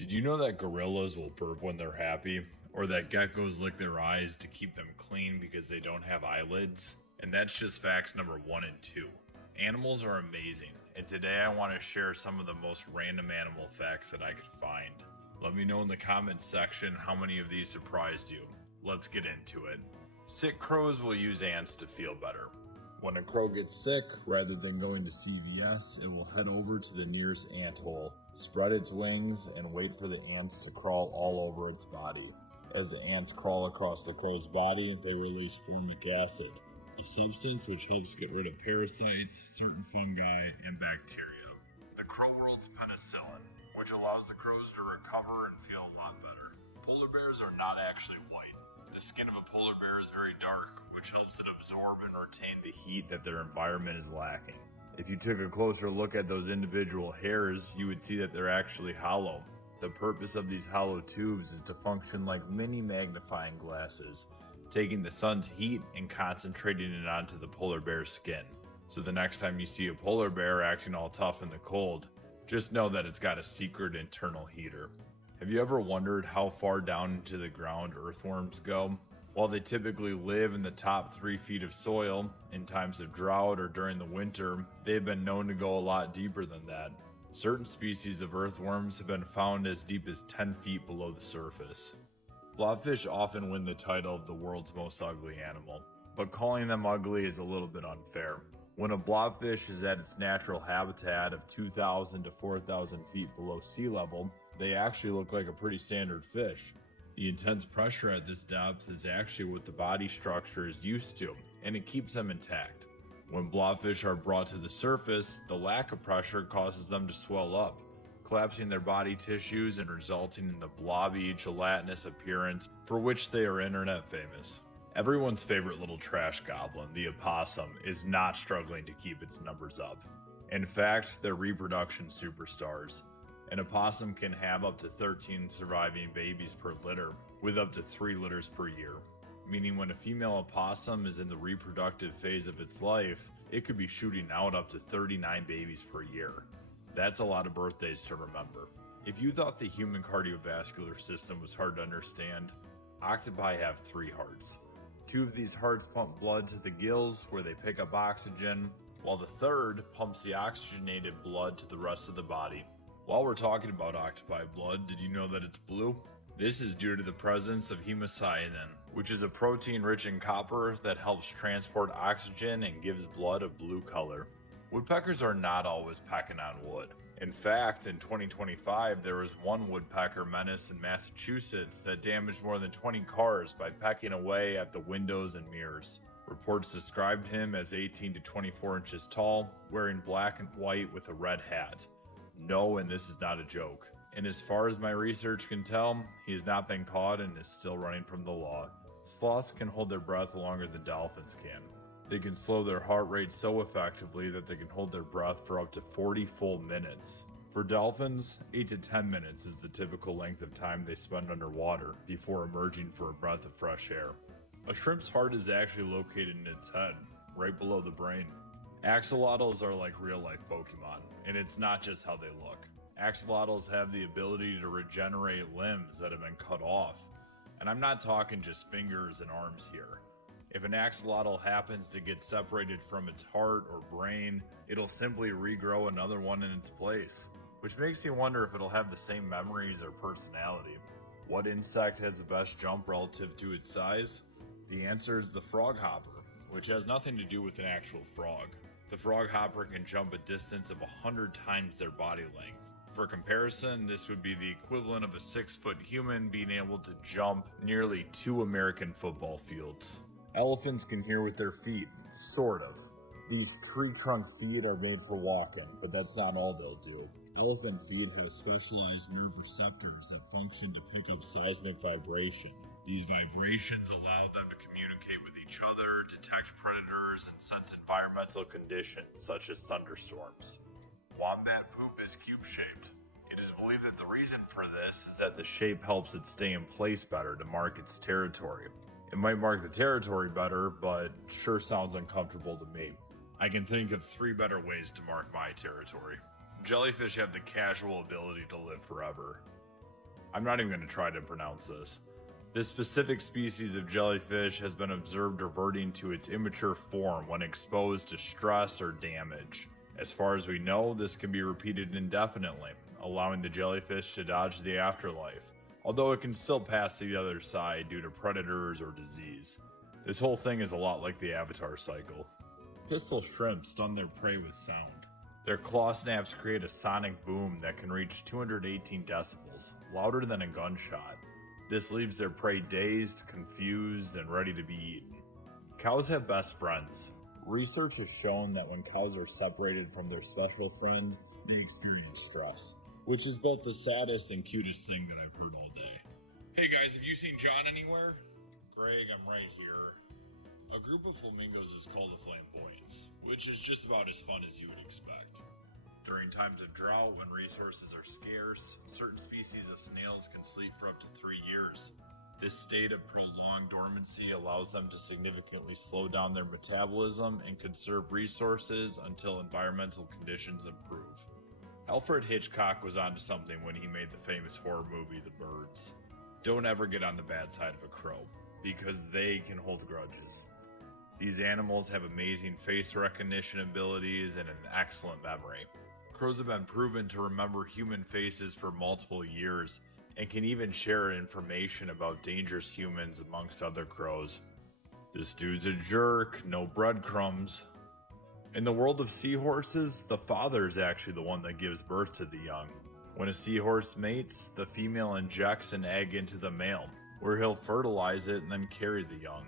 Did you know that gorillas will burp when they're happy? Or that geckos lick their eyes to keep them clean because they don't have eyelids? And that's just facts number 1 and 2. Animals are amazing, and today I want to share some of the most random animal facts that I could find. Let me know in the comments section how many of these surprised you. Let's get into it. Sick crows will use ants to feel better. When a crow gets sick, rather than going to CVS, it will head over to the nearest ant hole, spread its wings, and wait for the ants to crawl all over its body. As the ants crawl across the crow's body, they release formic acid, a substance which helps get rid of parasites, certain fungi, and bacteria. The crow world's penicillin, which allows the crows to recover and feel a lot better. Polar bears are not actually white. The skin of a polar bear is very dark, which helps it absorb and retain the heat that their environment is lacking. If you took a closer look at those individual hairs, you would see that they're actually hollow. The purpose of these hollow tubes is to function like mini magnifying glasses, taking the sun's heat and concentrating it onto the polar bear's skin. So the next time you see a polar bear acting all tough in the cold, just know that it's got a secret internal heater. Have you ever wondered how far down into the ground earthworms go? While they typically live in the top 3 feet of soil, in times of drought or during the winter, they have been known to go a lot deeper than that. Certain species of earthworms have been found as deep as 10 feet below the surface. Blobfish often win the title of the world's most ugly animal, but calling them ugly is a little bit unfair. When a blobfish is at its natural habitat of 2,000 to 4,000 feet below sea level, they actually look like a pretty standard fish. The intense pressure at this depth is actually what the body structure is used to, and it keeps them intact. When blobfish are brought to the surface, the lack of pressure causes them to swell up, collapsing their body tissues and resulting in the blobby, gelatinous appearance for which they are internet famous. Everyone's favorite little trash goblin, the opossum, is not struggling to keep its numbers up. In fact, they're reproduction superstars. An opossum can have up to 13 surviving babies per litter, with up to 3 litters per year. Meaning when a female opossum is in the reproductive phase of its life, it could be shooting out up to 39 babies per year. That's a lot of birthdays to remember. If you thought the human cardiovascular system was hard to understand, octopi have 3 hearts. 2 of these hearts pump blood to the gills where they pick up oxygen, while the third pumps the oxygenated blood to the rest of the body. While we're talking about octopi blood, did you know that it's blue? This is due to the presence of hemocyanin, which is a protein rich in copper that helps transport oxygen and gives blood a blue color. Woodpeckers are not always pecking on wood. In fact, in 2025, there was one woodpecker menace in Massachusetts that damaged more than 20 cars by pecking away at the windows and mirrors. Reports described him as 18 to 24 inches tall, wearing black and white with a red hat. No, and this is not a joke. And as far as my research can tell, he has not been caught and is still running from the law. Sloths can hold their breath longer than dolphins can. They can slow their heart rate so effectively that they can hold their breath for up to 40 full minutes. For dolphins, 8 to 10 minutes is the typical length of time they spend underwater before emerging for a breath of fresh air. A shrimp's heart is actually located in its head, right below the brain. Axolotls are like real-life Pokemon, and it's not just how they look. Axolotls have the ability to regenerate limbs that have been cut off. And I'm not talking just fingers and arms here. If an axolotl happens to get separated from its heart or brain, it'll simply regrow another one in its place, which makes you wonder if it'll have the same memories or personality. What insect has the best jump relative to its size? The answer is the froghopper, which has nothing to do with an actual frog. The froghopper can jump a distance of 100 times their body length. For comparison, this would be the equivalent of a 6-foot human being able to jump nearly 2 American football fields. Elephants can hear with their feet, sort of. These tree trunk feet are made for walking, but that's not all they'll do. Elephant feet have specialized nerve receptors that function to pick up seismic vibration. These vibrations allow them to communicate with each other, detect predators, and sense environmental conditions such as thunderstorms. Wombat poop is cube-shaped. It is believed that the reason for this is that the shape helps it stay in place better to mark its territory. It might mark the territory better, but sure sounds uncomfortable to me. I can think of 3 better ways to mark my territory. Jellyfish have the casual ability to live forever. I'm not even going to try to pronounce this. This specific species of jellyfish has been observed reverting to its immature form when exposed to stress or damage. As far as we know, this can be repeated indefinitely, allowing the jellyfish to dodge the afterlife, although it can still pass to the other side due to predators or disease. This whole thing is a lot like the Avatar cycle. Pistol shrimp stun their prey with sound. Their claw snaps create a sonic boom that can reach 218 decibels, louder than a gunshot. This leaves their prey dazed, confused, and ready to be eaten. Cows have best friends. Research has shown that when cows are separated from their special friend, they experience stress, which is both the saddest and cutest thing that I've heard all day. Hey guys, have you seen John anywhere? Greg, I'm right here. A group of flamingos is called a flamboyance, which is just about as fun as you would expect. During times of drought, when resources are scarce, certain species of snails can sleep for up to 3 years. This state of prolonged dormancy allows them to significantly slow down their metabolism and conserve resources until environmental conditions improve. Alfred Hitchcock was onto something when he made the famous horror movie The Birds. Don't ever get on the bad side of a crow, because they can hold grudges. These animals have amazing face recognition abilities and an excellent memory. Crows have been proven to remember human faces for multiple years and can even share information about dangerous humans amongst other crows. This dude's a jerk, no breadcrumbs. In the world of seahorses, the father is actually the one that gives birth to the young. When a seahorse mates, the female injects an egg into the male, where he'll fertilize it and then carry the young.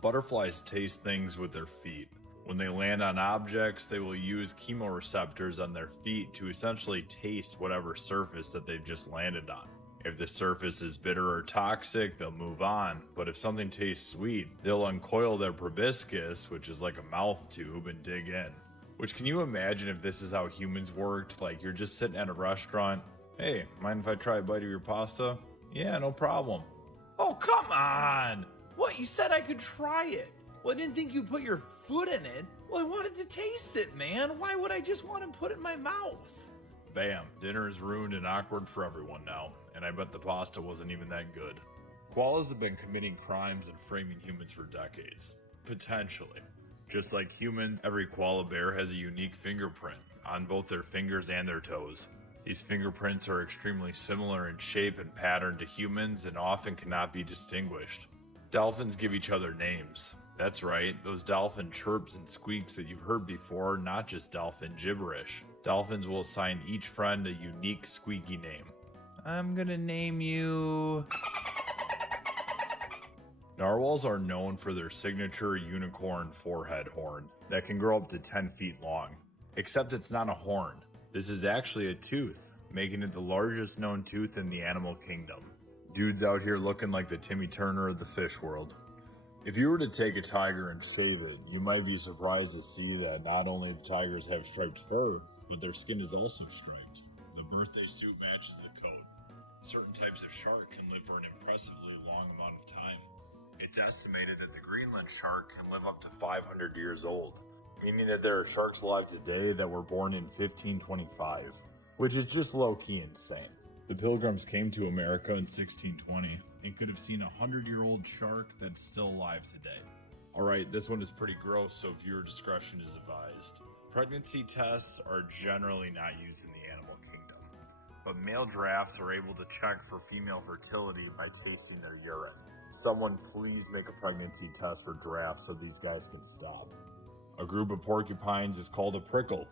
Butterflies taste things with their feet. When they land on objects, they will use chemoreceptors on their feet to essentially taste whatever surface that they've just landed on. If the surface is bitter or toxic, they'll move on, but if something tastes sweet, they'll uncoil their proboscis, which is like a mouth tube, and dig in. Which, can you imagine if this is how humans worked? Like, you're just sitting at a restaurant, hey, mind if I try a bite of your pasta? Yeah, no problem. Oh, come on! What, you said I could try it? Well, I didn't think you'd put your foot in it. Well, I wanted to taste it, man. Why would I just want to put it in my mouth? Bam, dinner is ruined and awkward for everyone now, and I bet the pasta wasn't even that good. Koalas have been committing crimes and framing humans for decades. Potentially. Just like humans, every koala bear has a unique fingerprint on both their fingers and their toes. These fingerprints are extremely similar in shape and pattern to humans and often cannot be distinguished. Dolphins give each other names. That's right, those dolphin chirps and squeaks that you've heard before, not just dolphin gibberish. Dolphins will assign each friend a unique squeaky name. I'm gonna name you... Narwhals are known for their signature unicorn forehead horn that can grow up to 10 feet long. Except it's not a horn. This is actually a tooth, making it the largest known tooth in the animal kingdom. Dude's out here looking like the Timmy Turner of the fish world. If you were to take a tiger and shave it, you might be surprised to see that not only the tigers have striped fur, but their skin is also striped. The birthday suit matches the coat. Certain types of shark can live for an impressively long amount of time. It's estimated that the Greenland shark can live up to 500 years old, meaning that there are sharks alive today that were born in 1525, which is just low-key insane. The Pilgrims came to America in 1620 and could have seen a 100-year-old shark that's still alive today. Alright, this one is pretty gross, so viewer discretion is advised. Pregnancy tests are generally not used in the animal kingdom, but male giraffes are able to check for female fertility by tasting their urine. Someone please make a pregnancy test for giraffes so these guys can stop. A group of porcupines is called a prickle,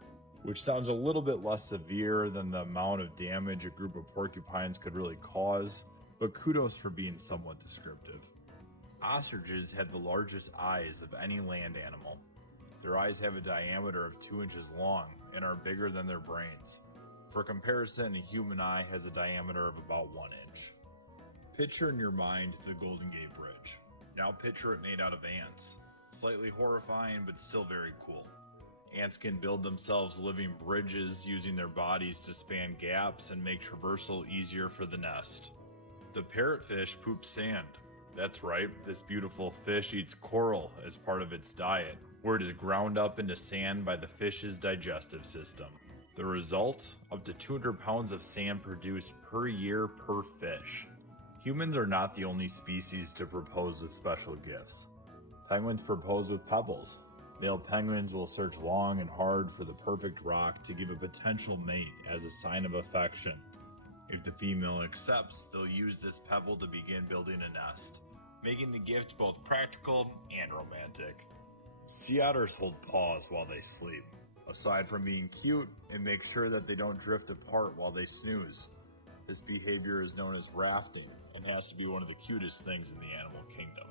which sounds a little bit less severe than the amount of damage a group of porcupines could really cause, but kudos for being somewhat descriptive. Ostriches have the largest eyes of any land animal. Their eyes have a diameter of 2 inches long and are bigger than their brains. For comparison, a human eye has a diameter of about 1 inch. Picture in your mind the Golden Gate Bridge. Now picture it made out of ants. Slightly horrifying, but still very cool. Ants can build themselves living bridges using their bodies to span gaps and make traversal easier for the nest. The parrotfish poops sand. That's right, this beautiful fish eats coral as part of its diet, where it is ground up into sand by the fish's digestive system. The result? Up to 200 pounds of sand produced per year per fish. Humans are not the only species to propose with special gifts. Penguins propose with pebbles. Male penguins will search long and hard for the perfect rock to give a potential mate as a sign of affection. If the female accepts, they'll use this pebble to begin building a nest, making the gift both practical and romantic. Sea otters hold paws while they sleep. Aside from being cute, it makes sure that they don't drift apart while they snooze. This behavior is known as rafting and has to be one of the cutest things in the animal kingdom.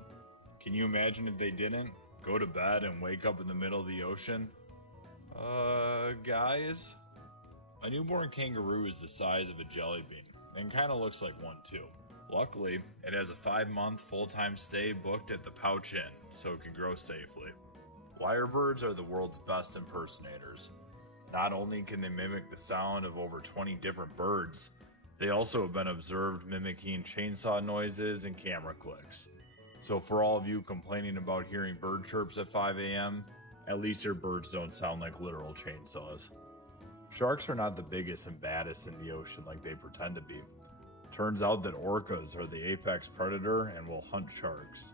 Can you imagine if they didn't? Go to bed and wake up in the middle of the ocean? Guys? A newborn kangaroo is the size of a jelly bean and kind of looks like one too. Luckily, it has a 5-month full-time stay booked at the Pouch Inn, so it can grow safely. Lyrebirds are the world's best impersonators. Not only can they mimic the sound of over 20 different birds, they also have been observed mimicking chainsaw noises and camera clicks. So for all of you complaining about hearing bird chirps at 5 a.m., at least your birds don't sound like literal chainsaws. Sharks are not the biggest and baddest in the ocean like they pretend to be. Turns out that orcas are the apex predator and will hunt sharks.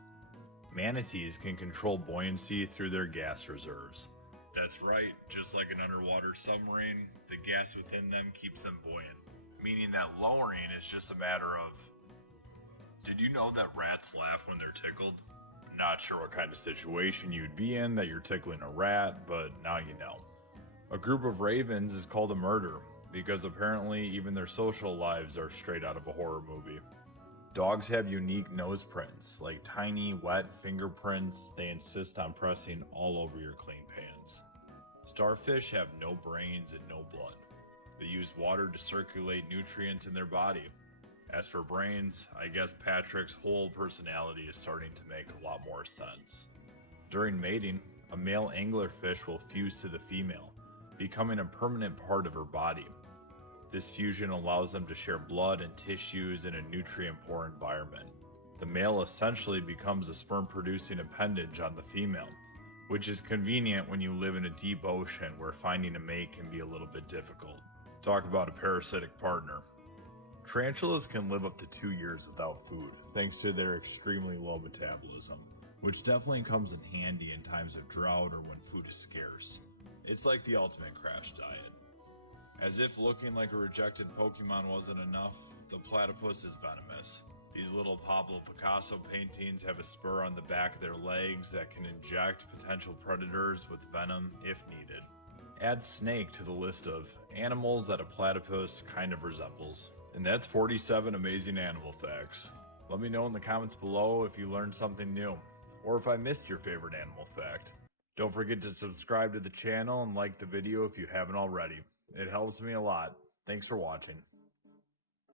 Manatees can control buoyancy through their gas reserves. That's right, just like an underwater submarine, the gas within them keeps them buoyant, meaning that lowering is just a matter of... Did you know that rats laugh when they're tickled? Not sure what kind of situation you'd be in that you're tickling a rat, but now you know. A group of ravens is called a murder, because apparently even their social lives are straight out of a horror movie. Dogs have unique nose prints, like tiny, wet fingerprints they insist on pressing all over your clean pants. Starfish have no brains and no blood. They use water to circulate nutrients in their body. As for brains, I guess Patrick's whole personality is starting to make a lot more sense. During mating, a male anglerfish will fuse to the female, becoming a permanent part of her body. This fusion allows them to share blood and tissues in a nutrient-poor environment. The male essentially becomes a sperm-producing appendage on the female, which is convenient when you live in a deep ocean where finding a mate can be a little bit difficult. Talk about a parasitic partner. Tarantulas can live up to 2 years without food, thanks to their extremely low metabolism, which definitely comes in handy in times of drought or when food is scarce. It's like the ultimate crash diet. As if looking like a rejected Pokemon wasn't enough, the platypus is venomous. These little Pablo Picasso paintings have a spur on the back of their legs that can inject potential predators with venom if needed. Add snake to the list of animals that a platypus kind of resembles. And that's 47 amazing animal facts. Let me know in the comments below if you learned something new, or if I missed your favorite animal fact. Don't forget to subscribe to the channel and like the video if you haven't already. It helps me a lot. Thanks for watching.